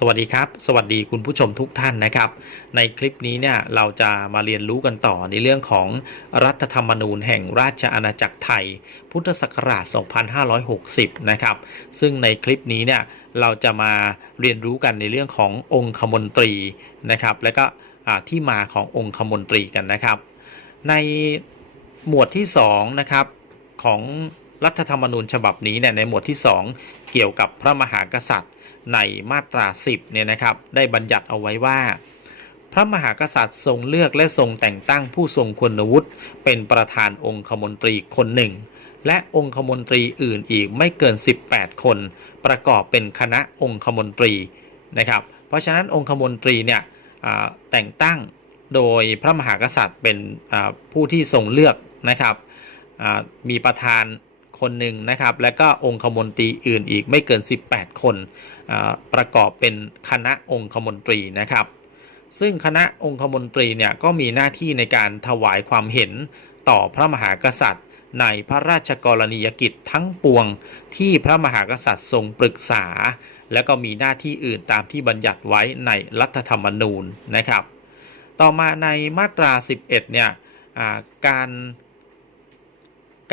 สวัสดีครับ สวัสดีคุณผู้ชมทุกท่านนะครับ ในคลิปนี้เนี่ยเราจะมาเรียนรู้กันต่อในเรื่องของรัฐธรรมนูญแห่งราชอาณาจักรไทย พุทธศักราช 2560 นะครับ ซึ่งในคลิปนี้เนี่ยเราจะมาเรียนรู้กันในเรื่องขององคมนตรีนะครับ และก็ที่มาขององคมนตรีกันนะครับ ในหมวดที่2นะครับของรัฐธรรมนูญฉบับนี้เนี่ยในหมวดที่ 2 เกี่ยวกับพระมหากษัตริย์ ในมาตรา 10เนี่ยนะครับ ได้บัญญัติเอาไว้ว่า พระมหากษัตริย์ทรงเลือกและทรงแต่งตั้งผู้ทรงคุณวุฒิเป็นประธานองคมนตรีคนหนึ่ง และองคมนตรีอื่นอีกไม่เกิน 18 คน ประกอบเป็นคณะองคมนตรีนะครับ เพราะฉะนั้นองคมนตรีเนี่ยแต่งตั้งโดยพระมหากษัตริย์เป็นผู้ที่ทรงเลือกนะครับมีประธาน คนหนึ่งนะครับ และก็องคมนตรีอื่นอีกไม่เกิน 18 คนประกอบเป็นคณะองคมนตรีนะครับ ซึ่งคณะองคมนตรีเนี่ยก็มีหน้าที่ในการถวายความเห็นต่อพระมหากษัตริย์ ในพระราชกรณียกิจทั้งปวงที่พระมหากษัตริย์ทรงปรึกษา และก็มีหน้าที่อื่นตามที่บัญญัติไว้ในรัฐธรรมนูญนะครับ ต่อมาในมาตรา 11 เนี่ยการ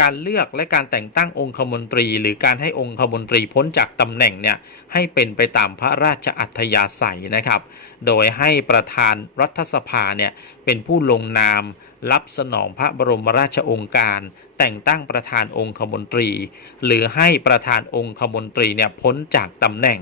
การเลือกและการแต่งตั้งองคมนตรี หรือการให้องคมนตรีพ้นจากตำแหน่งเนี่ยให้เป็นไปตามพระราชอัธยาศัยนะครับ โดยให้ประธานรัฐสภาเนี่ยเป็นผู้ลงนาม รับสนองพระบรมราชองค์การ แต่งตั้งประธานองคมนตรี หรือให้ประธานองคมนตรีเนี่ยพ้นจากตำแหน่ง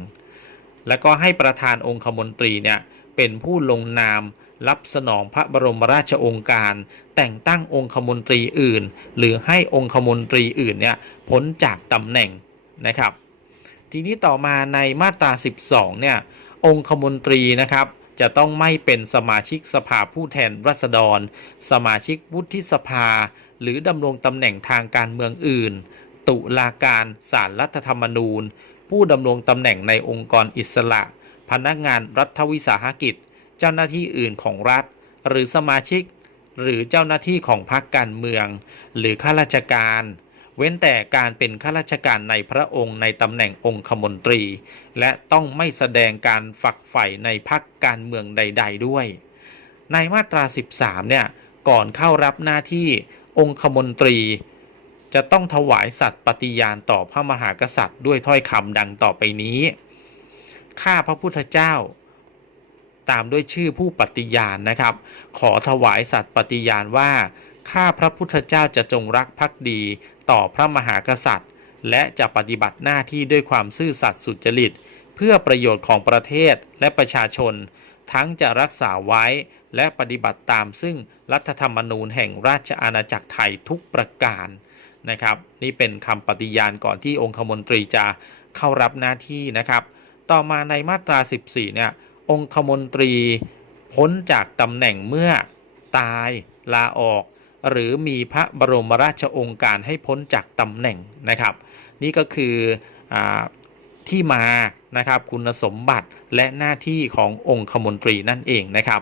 แล้วก็ให้ประธานองคมนตรีเนี่ยเป็นผู้ลงนาม รับสนองพระบรมราชองค์การ แต่งตั้งองคมนตรีอื่น หรือให้องคมนตรีอื่นเนี่ยพ้นจากตำแหน่งนะครับ ทีนี้ต่อมาในมาตรา 12 เนี่ยองคมนตรีนะครับจะต้องไม่เป็นสมาชิกสภาผู้แทนราษฎร สมาชิกวุฒิสภา หรือดำรงตำแหน่งทางการเมืองอื่น ตุลาการศาลรรัฐธรรมนูญ ผู้ดำรงตำแหน่งในองค์กรอิสระ พนักงานรัฐวิสาหกิจ เจ้าหน้าที่อื่นของรัฐ หรือสมาชิก หรือเจ้าหน้าที่ของพรรคการเมือง หรือข้าราชการ เว้นแต่การเป็นข้าราชการในพระองค์ในตำแหน่งองคมนตรี และต้องไม่แสดงการฝักใฝ่ในพรรคการเมืองใด ๆ ด้วย ในมาตรา 13 เนี่ยก่อนเข้ารับหน้าที่องคมนตรี จะต้องถวายสัตย์ปฏิญาณต่อพระมหากษัตริย์ด้วยถ้อยคำดังต่อไปนี้ ข้าพระพุทธเจ้า ตามด้วยชื่อผู้ปฏิญาณนะครับ ขอถวายสัตย์ปฏิญาณว่าข้าพระพุทธเจ้าจะจงรักภักดีต่อพระมหากษัตริย์ และจะปฏิบัติหน้าที่ด้วยความซื่อสัตย์สุจริต เพื่อประโยชน์ของประเทศและประชาชน ทั้งจะรักษาไว้และปฏิบัติตามซึ่งรัฐธรรมนูญแห่งราชอาณาจักรไทยทุกประการนะครับ นี่เป็นคำปฏิญาณก่อนที่องคมนตรีจะเข้ารับหน้าที่นะครับ ต่อมาในมาตรา 14เนี่ย องคมนตรี พ้นจากตำแหน่งเมื่อตายลาออก หรือมีพระบรมราชองการให้พ้นจากตำแหน่งนะครับ นี่ก็คืออที่มานะครับคุณสมบัติและหน้าที่ขององคมนตรีนั่นเองนะครับ